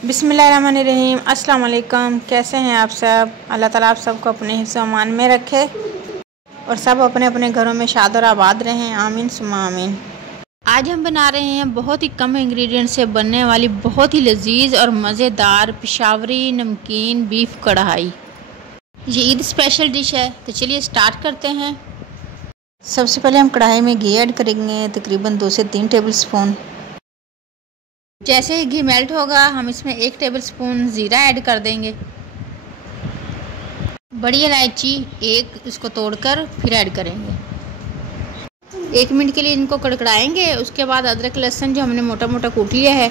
बिस्मिल्लाहिर्रहमानिर्रहीम। अस्सलाम वालेकुम। कैसे हैं आप सब? अल्लाह ताला आप सबको अपने हिफ्ज़ व अमान में रखे और सब अपने अपने घरों में शाद और आबाद रहें। आमीन सुम्मा आमीन। आज हम बना रहे हैं बहुत ही कम इंग्रेडिएंट से बनने वाली बहुत ही लजीज और मज़ेदार पेशावरी नमकीन बीफ कढ़ाई। ये ईद स्पेशल डिश है, तो चलिए स्टार्ट करते हैं। सबसे पहले हम कढ़ाई में घी ऐड करेंगे, तकरीबन 2 से 3 टेबल स्पून। जैसे ही घी मेल्ट होगा हम इसमें 1 टेबल स्पून ज़ीरा ऐड कर देंगे। बड़ी इलायची 1 इसको तोड़कर फिर ऐड करेंगे। 1 मिनट के लिए इनको कड़कड़ाएंगे। उसके बाद अदरक लहसुन जो हमने मोटा मोटा कूट लिया है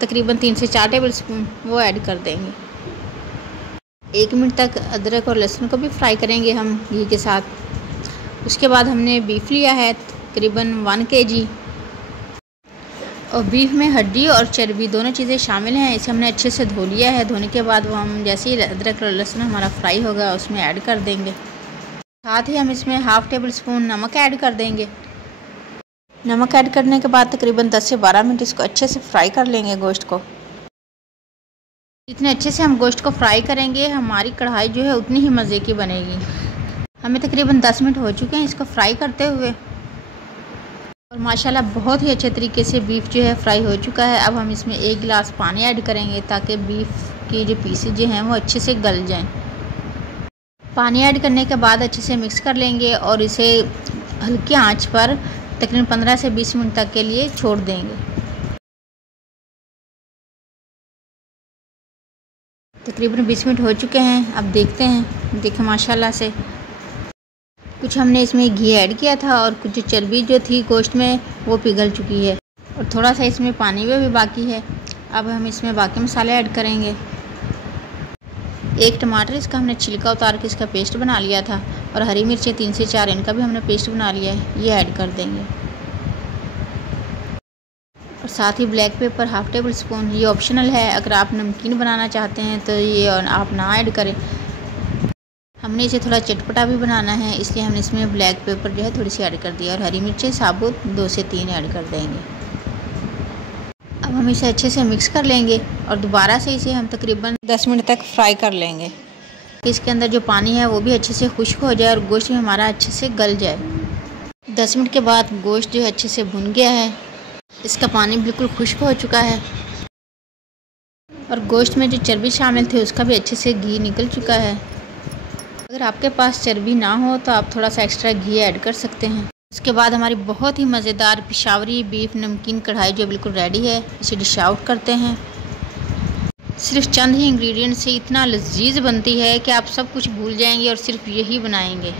तकरीबन 3 से 4 टेबल स्पून वो ऐड कर देंगे। 1 मिनट तक अदरक और लहसुन को भी फ्राई करेंगे हम घी के साथ। उसके बाद हमने बीफ लिया है तकरीबन 1 kg और बीफ में हड्डी और चर्बी दोनों चीज़ें शामिल हैं। इसे हमने अच्छे से धो लिया है। धोने के बाद वो हम जैसे ही अदरक और लहसुन हमारा फ्राई होगा उसमें ऐड कर देंगे। साथ ही हम इसमें 1/2 टेबल स्पून नमक ऐड कर देंगे। नमक ऐड करने के बाद तकरीबन 10 से 12 मिनट इसको अच्छे से फ्राई कर लेंगे गोश्त को। जितने अच्छे से हम गोश्त को फ्राई करेंगे हमारी कढ़ाई जो है उतनी ही मज़े की बनेगी। हमें तकरीबन 10 मिनट हो चुके हैं इसको फ्राई करते हुए और माशाल्लाह बहुत ही अच्छे तरीके से बीफ जो है फ्राई हो चुका है। अब हम इसमें 1 गिलास पानी ऐड करेंगे ताकि बीफ की जो पीसेज जो हैं वो अच्छे से गल जाएं। पानी ऐड करने के बाद अच्छे से मिक्स कर लेंगे और इसे हल्की आंच पर तकरीबन 15 से 20 मिनट तक के लिए छोड़ देंगे। तकरीबन 20 मिनट हो चुके हैं। अब देखते हैं। देखें माशाल्लाह से कुछ हमने इसमें घी ऐड किया था और कुछ चर्बी जो थी गोश्त में वो पिघल चुकी है और थोड़ा सा इसमें पानी भी बाकी है। अब हम इसमें बाकी मसाले ऐड करेंगे। 1 टमाटर इसका हमने छिलका उतार के इसका पेस्ट बना लिया था और हरी मिर्चें 3 से 4 इनका भी हमने पेस्ट बना लिया है, ये ऐड कर देंगे। और साथ ही ब्लैक पेपर 1/2 टेबल स्पून, ये ऑप्शनल है। अगर आप नमकीन बनाना चाहते हैं तो ये आप ना ऐड करें। हमने इसे थोड़ा चटपटा भी बनाना है इसलिए हमने इसमें ब्लैक पेपर जो है थोड़ी सी ऐड कर दिया और हरी मिर्चें साबुत 2 से 3 ऐड कर देंगे। अब हम इसे अच्छे से मिक्स कर लेंगे और दोबारा से इसे हम तकरीबन 10 मिनट तक फ्राई कर लेंगे। इसके अंदर जो पानी है वो भी अच्छे से खुश्क हो जाए और गोश्त भी हमारा अच्छे से गल जाए। 10 मिनट के बाद गोश्त जो है अच्छे से भुन गया है, इसका पानी बिल्कुल खुश्क हो चुका है और गोश्त में जो चर्बी शामिल थे उसका भी अच्छे से घी निकल चुका है। अगर आपके पास चर्बी ना हो तो आप थोड़ा सा एक्स्ट्रा घी ऐड कर सकते हैं। उसके बाद हमारी बहुत ही मज़ेदार पेशावरी बीफ नमकीन कढ़ाई जो बिल्कुल रेडी है। इसे डिश आउट करते हैं। सिर्फ चंद ही इंग्रेडिएंट से इतना लजीज बनती है कि आप सब कुछ भूल जाएंगे और सिर्फ यही बनाएंगे।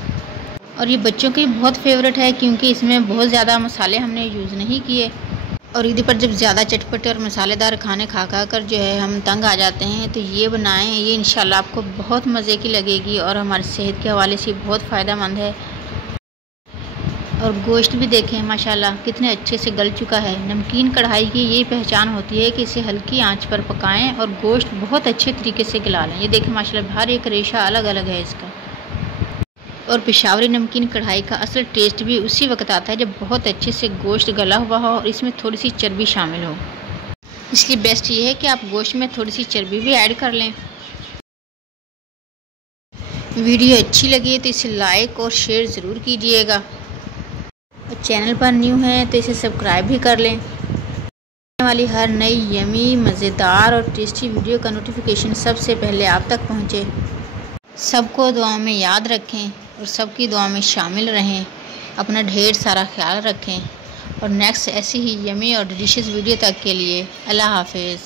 और ये बच्चों की बहुत फेवरेट है क्योंकि इसमें बहुत ज़्यादा मसाले हमने यूज़ नहीं किए। और ईद पर जब ज़्यादा चटपटे और मसालेदार खाने खा कर जो है हम तंग आ जाते हैं तो ये बनाएं। ये इंशाल्लाह आपको बहुत मज़े की लगेगी और हमारी सेहत के हवाले से बहुत फ़ायदेमंद है। और गोश्त भी देखें माशाल्लाह कितने अच्छे से गल चुका है। नमकीन कढ़ाई की ये पहचान होती है कि इसे हल्की आंच पर पकाएं और गोश्त बहुत अच्छे तरीके से गला लें। ये देखें माशाल्लाह हर एक रेशा अलग अलग है इसका। और पेशावरी नमकीन कढ़ाई का असल टेस्ट भी उसी वक्त आता है जब बहुत अच्छे से गोश्त गला हुआ हो और इसमें थोड़ी सी चर्बी शामिल हो। इसलिए बेस्ट ये है कि आप गोश्त में थोड़ी सी चर्बी भी ऐड कर लें। वीडियो अच्छी लगी तो इसे लाइक और शेयर ज़रूर कीजिएगा और चैनल पर न्यू है तो इसे सब्सक्राइब भी कर लें। आने वाली हर नई यमी मज़ेदार और टेस्टी वीडियो का नोटिफिकेशन सबसे पहले आप तक पहुँचे। सबको दुआ में याद रखें और सबकी दुआ में शामिल रहें। अपना ढेर सारा ख्याल रखें और नेक्स्ट ऐसी ही यमी और डिलीशियस वीडियो तक के लिए अल्लाह हाफिज़।